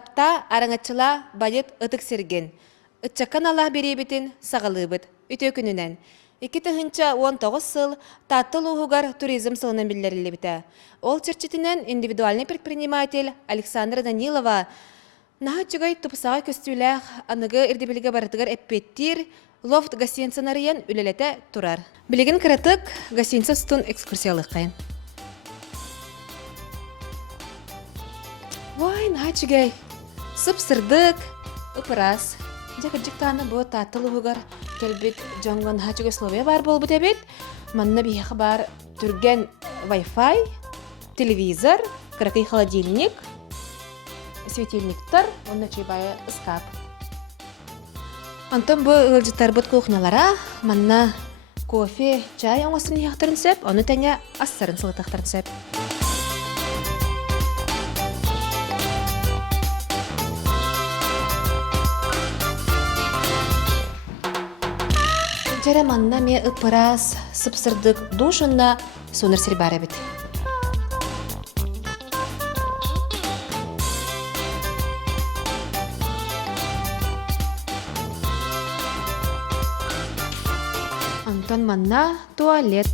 Тапта араңачыла байыт ытык серген. Ытчаккан Аллах беребитин сағалыбыт. Үтө күнүнен. 2019 сыл таттыл уһугар туризм сылынан билдериле бите. Ол черчетинен индивидуальный предприниматель Александра Данилова наһа чугай тупсага көстүлэх аныгы ирдибилиге барытыгар эппеттир лофт гостиницанарыян үлелете турар. Билеген кыратык гостиница стун экскурсиялык кайын. Вай, наһа чугай сып-сырдык, упырас. Жакыржыктаны бу таттыл уһугар келбит жоңгон наһа чугай словия бар болбут эбит. Манна бияхы бар түрген Wi-Fi, телевизор, кыракый холодильник, светильниктар, онна чайбая скап. Антон бу ылжытар бут кухнялара манна кофе, чай оңосын яқтырын сөп, оны тәне ассарын сылытақтырын сөп. Жара манна ме ыпырас, сып-сырдык душынна соныр сир бар эбит. Антон манна туалет.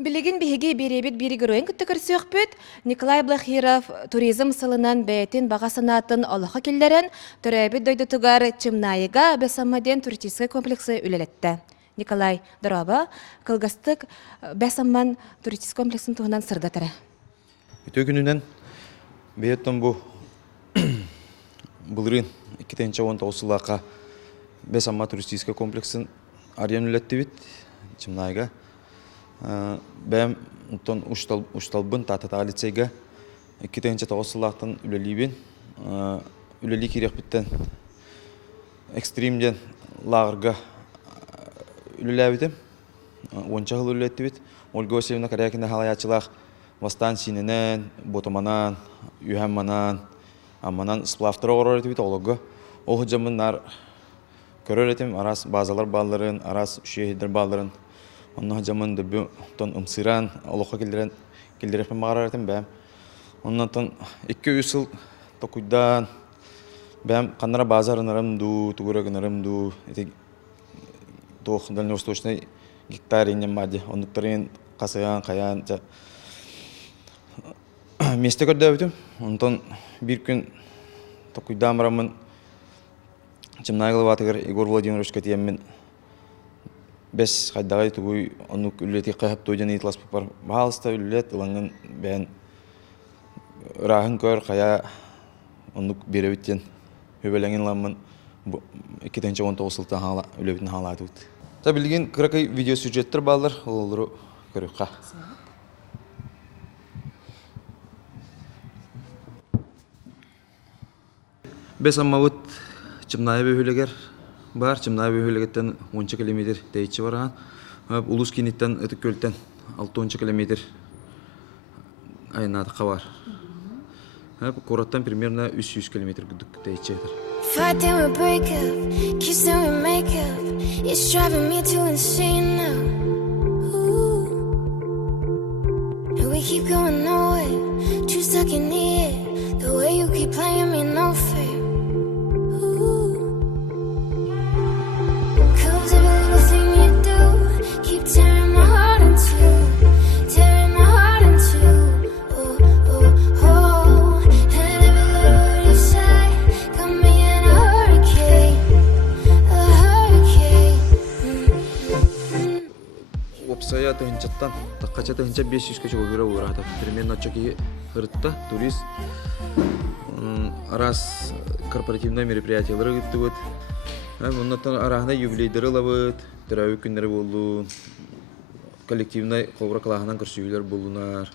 Билеген биһиги беребит бири көрөйн күттүкөр сөөхпүт Николай Блахиров туризм сылынан бәйтин баға санатын олаха келлерен төрәбит дойдутугар Чымнайыга Бесаммаден туристический комплексы үлелетті. Николай Дороба кылгастык Бесамман туристический комплексын туғынан сырдатыры. Өтө күнүнен бейеттен бұ бұлырын 2019 сылақа Бесамма туристический комплексын ариян үлетті бит Чымнайыга. Бәм ұнтон ұшталбын татата алицейге 2009 сылақтан үлелейбен. Үлелей керек біттен экстримден лағырға үлеләбетім. 10 жыл үлелетті бет. Ольга Васильевна Карякина халаячылақ вастан синенен, ботоманан, үйәмманан, амманан сплавтыра орар еті бет олығы. Ол жамын нар көрер етім, арас базалар балларын, арас шейдер балларын. Онна жаман дөбі тон ымсыран, олыққа келдерепен мағарар етім бәм. Онна тон 2-3 сыл тоқуйдан бәм қаннара базарын арымду, туғырағын арымду. Тоқ дальневосточный гектаринен мады. Ондықтарын қасыян, қаян. Месте көрді өтім. Онтон бір күн тоқуйдан барамын Чымнайгыл батығыр Егор Владимирович көтиеммен бес қайдағай тугуй онук үллети қайып тойдан етлас бар. Бағалыста үллет ұлаңын бән рахын көр қая онук беребіттен өбеләңін ламын 2019 сылтан үлебітін хала атуыд. Та білген қырақай видео сюжеттер балдар, олыру көріққа. Бес аммауыт Чымнайы бөйлегер бар, Чымнайы бөйлегеттен 10 километр дейчі бараған. Улус кенеттен өтік көлттен 6-10 километр айнадыққа бар. Кораттан примерно 300 километр күдік дейчі едір. Fighting we break up, kissing we make up. It's driving me to insane now. Ooh. And we keep going nowhere, too stuck in the air. The way you keep playing me no fair. Ooh. 'Cause every little thing you do keep tearing my heart in two, tearing my heart in two. Oh, oh, oh. And every little word you say got me in a hurricane, a hurricane. Опсая тыгынчаттан, таққача тыгынча 500 көчі өгірі өғырады. Примерно чөкеге ғырытта, турист, арас корпоративное мероприятиялары күтті өт. Оннаттан арағына юбилейдері лабыт, түрәуі күндері болу, коллективный қолғыра қылағынан күрсігілер болунар.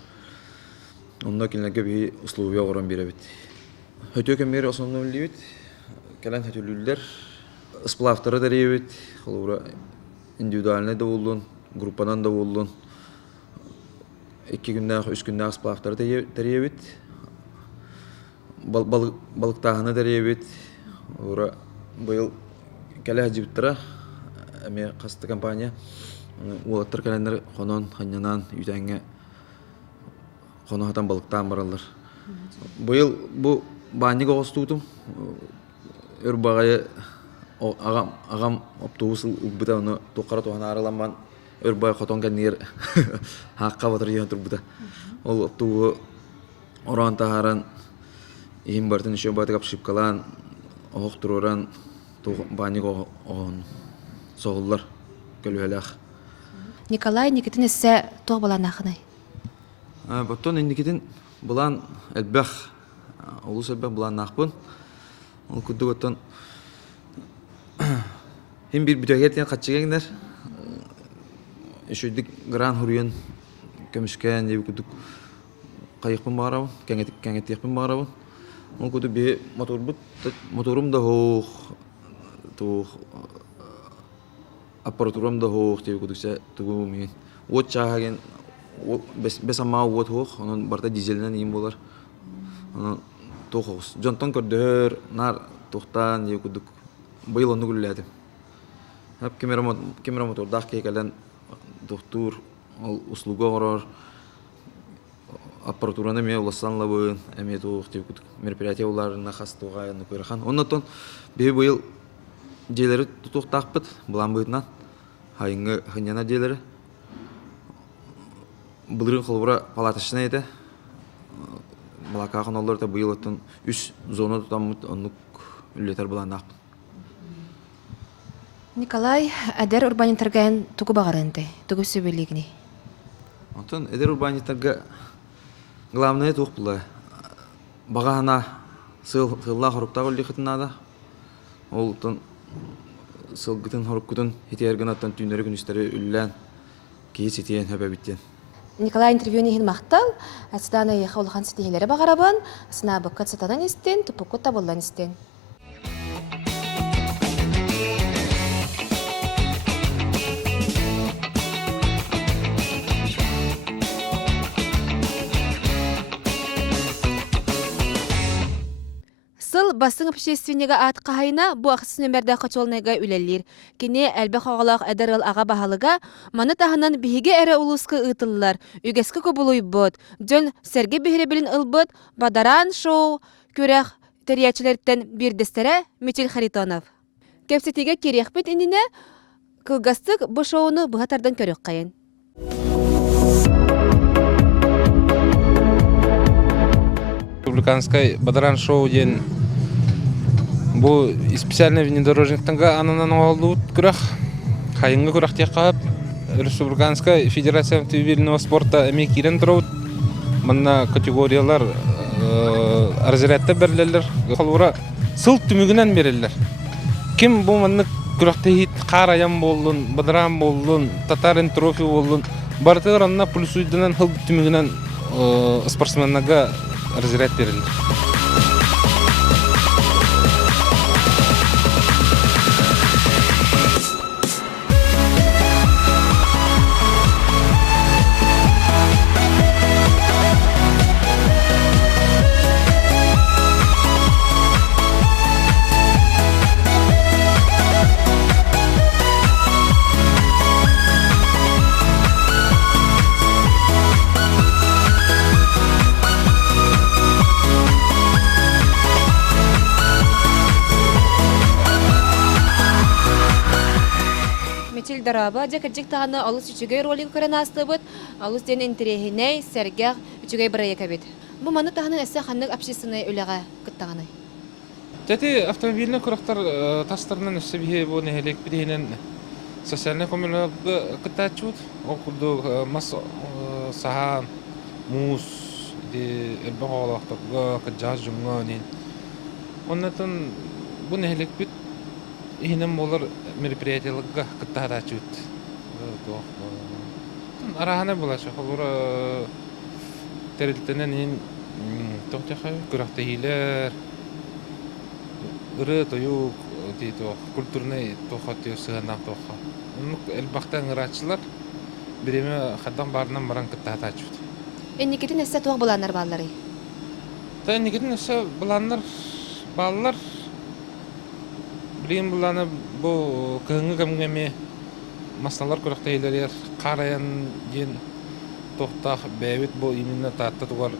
Онна келінге бей условия оғыран бере бет. Хөтө көмері осынны өлі бет, кәлін хөтөлілдер, сплавтары да рей бет, қолғыра индивидуальный да болуын, группанан да болуын. 2 күннәғ, 3 күннәғ сплавтары да рей бет. Балықтағыны да рей бет. Бұл кәлі әжібіттіра, әме қасты компания, олаттар кәлендер қонон, қанянан, үйдәңе Қонағатан балықтан баралар. Бұйыл бұл банник оғыстудым. Өрбағайы ағам автобус ұлбыта, оны тоққара тоғана араланман өрбағай қотон кәнер хаққа батыр еген тұрбыта. Ол автобуы оран тағаран ең бартын үші батығап шипкалан, оғық тұроран банник оғын соғылар көлуәләқ. Николай Никитин эссе тоқ балан ақынай. Баттон Никитин бұлан әлбәқ, олыс әлбәқ бұлан нақпын. Ол күдді көттен Хим bir bütügetlen kaçıgenler. Şöydük gran huryen kömüşken diye kuduk kayıkpın bağırabın, kengetikpin bağırabın. Onu kudu bir motorum da hoğ, aparaturum da hoğ diye kuduksa tuğumin. Ot çağıgen, besama ot hoğ, onun barda dizelden iyiyim bolar. Onun toğuz. Jontan kördüğür, nar toğtan diye kuduk. Bayıl onu gülledim. Hep kamera motor dağ kekelen doktor usluga orar аппаратураны мен уласан лабын эме тук деп мероприятие уларына хастуга нукырхан. Оннотон бе быйыл желери туктакпыт булан бытынан хайыңы хыняна желери былырын кылбыра палаташына эте балакахан олар да быйыл отон 3 зона тутамыт онук үлетер булан ак. Николай әдер урбанитарган тугу багарынты, тугу сөбелигини. Онтон эдер урбанитарга главное тух было. Багана сылла хоруктагы лихитнада. Ол тон сылгытын хоруккутун хитергенаттан түнөрү күнүстөрү үллән кийис этиен хөбөбиттен. Николай интервьюни хин мактал, астана яхулхан ситилери багарабын, сына баккат сатадан истен, тупукку табылдан истен. Сыл басың общественнеге ат қайына бұ ақсы нөмерді қачолнайға үлелер. Кене әлбі қоғалақ әдіріл аға бағалыға маны тағынан бігі әрі ұлысқы ұтылылар. Үгескі көбілуй бұд. Жөн сәрге бігірі білін ұлбыд, Бадаран шоу, көрек тәриячілерден бірдестері Митил Харитонов. Кепсетеге керек бет ініне кылгастық бұ шоуыны бұғатардан көрек қайын. Республиканская Бадаран шоу ден бу специальный внедорожниктанга ананан олдут күрәх хайынга күрәх текап Республиканская федерация автомобильного спорта эме кирен турут манна категориялар разрядта берлерлер халура сыл түмүгүнөн берелер. Ким бу манны күрәхте хит караян болдун, Бадаран болдун, Татарин трофи болдун. Бартыранна плюсуйдынан хыл түмүгүнөн спортсменнага разряд берилди. Дараба, жакыржык тағаны алыс үчігей ролин көрін асты бұд, алыс ден интерехіней, сәргеғ үчігей бірайы кәбет. Бұл маны тағының әсі қанның общественный үліға күттағаны? Жәті автомобильный күрақтар тастарынан өсі бейе бұл нәхелек бірейінен социальный коммуналды күттәчуд. Ол күрді мас сахан, мус, әлбі қоғалақтарға, күджаз жұмға дейін. Оннатын бұл нәхелек біт ихинен болар мероприятиялыгга кыттаада чут. Арахана булашы. Холура терилтенен ин тохтаха күрәхтәйләр. Үрә тою тито культурный тохатый сыгынак тоха. Ул элбахтан гырачлар биреме хаддан барынан баран кыттаада чут. Никитин эссе туак буланнар баллары. Та никитин эссе буланнар баллар Билим буланы бу кыңгы кемгеме масналар көрөктөйлөр караян ден тохтах бэвит бу именно татта тугар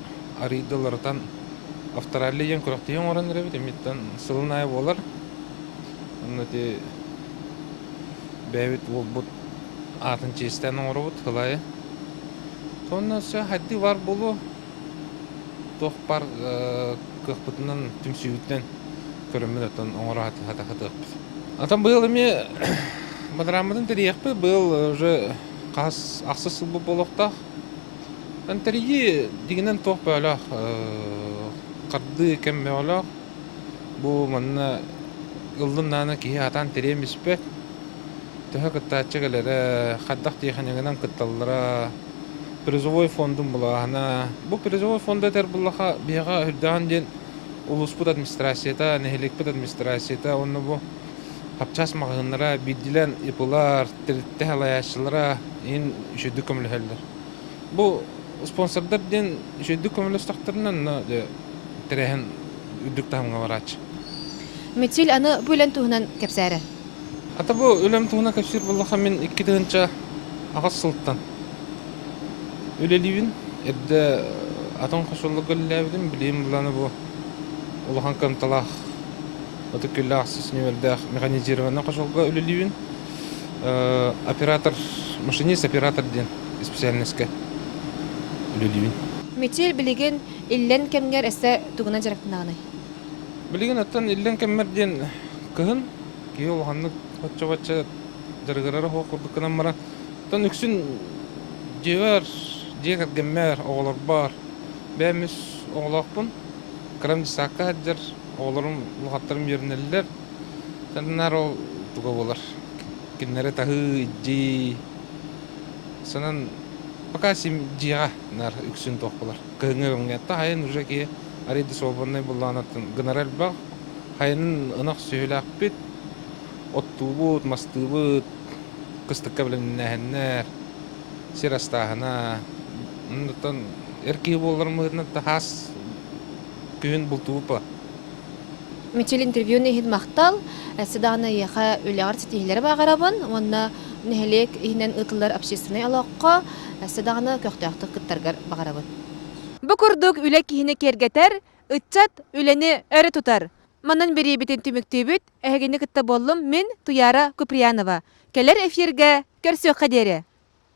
аридалардан Австралиян курактыян оран ребит эмиттен сылынай болар. Оннати бэвит бу атын честен оробут хылай. Тонна ся хадди бар болу тох пар кыхпытынан түмсүйүттен көрөмүн атын оңора хата. Атам быйыл эми Мадрамадан терияқпы был уже қас ақсыз сылбы болуқта. Терии дегенен тоқ бөліқ қарды кем бөліқ. Бұл манна ұлдың наны кейі атан теремес бет. Түхі күттачығылары қаддақ дейханегінен күтталыра призовой фондың бұлағына. Бұл призовой фонда тер бұлаға бияға үрдіған ден ұлыспыд администрацията, нәхелекпід администрацията, оны бұл Хапчас мағынлара, биддилен ипылар, тірітті халаяшылара ең үшеді көмілі әлдер. Бұл спонсордар ден үшеді көмілі ұстақтарынан тірәхін үдік тағымға барачы. Метил аны бүлен туһунан кепсәрі. Ата бұл өлем туғына кәпсір болуға мен 2 тығынша ағыз сылттан. Өлелейбін, әдді атын қашылы көліләбідім, білейім бұланы бұл ұлыған көмталақ. Это kyllä аксис невердах механизированный кошолга үлелибин. Оператор, машинист оператор ден специальностька үлелибин. Метил билеген иллен кемгер эссе тугуна жарактынаганы. Билеген аттан иллен кеммер ден кыһын ки олганны хотча жаргырары хокурдукканан мара. Тон үксүн жевер, жегат геммер оголор бар. Бәмис оголокпун. Крам дисакка хаджар Оларым луғаттарым ерінелілер, сәндінар ол тұға болар. Кеннері тағы иджи. Санан пока сим жиға нар үксін тоқ болар. Кығыңы бәмгетті хайын уже ке арейді собаннай болағанатын генерал баг. Хайынын ынақ сөйлі ақпет, отту бұд, масты бұд, қыстыққа білімін нәхіннер, сер астағына. Үндіктен әркей боларым ұғырнат та хас күйін бұлтуы па. Метил интервьюны хид мақтал, сидағына еға өліғар сетихілері бағарабын, онна нәхелек ихнен ұтылар общественный алаққа, сидағына көқтіяқты күттарғар бағарабын. Бұ күрдік үлек кейіні кергетер, ұтчат үлені әрі тұтар. Манан бері бетін түміктейбіт, әгені күтті болым мен Туяра Куприянова. Келер эфирге көрсөк қадері.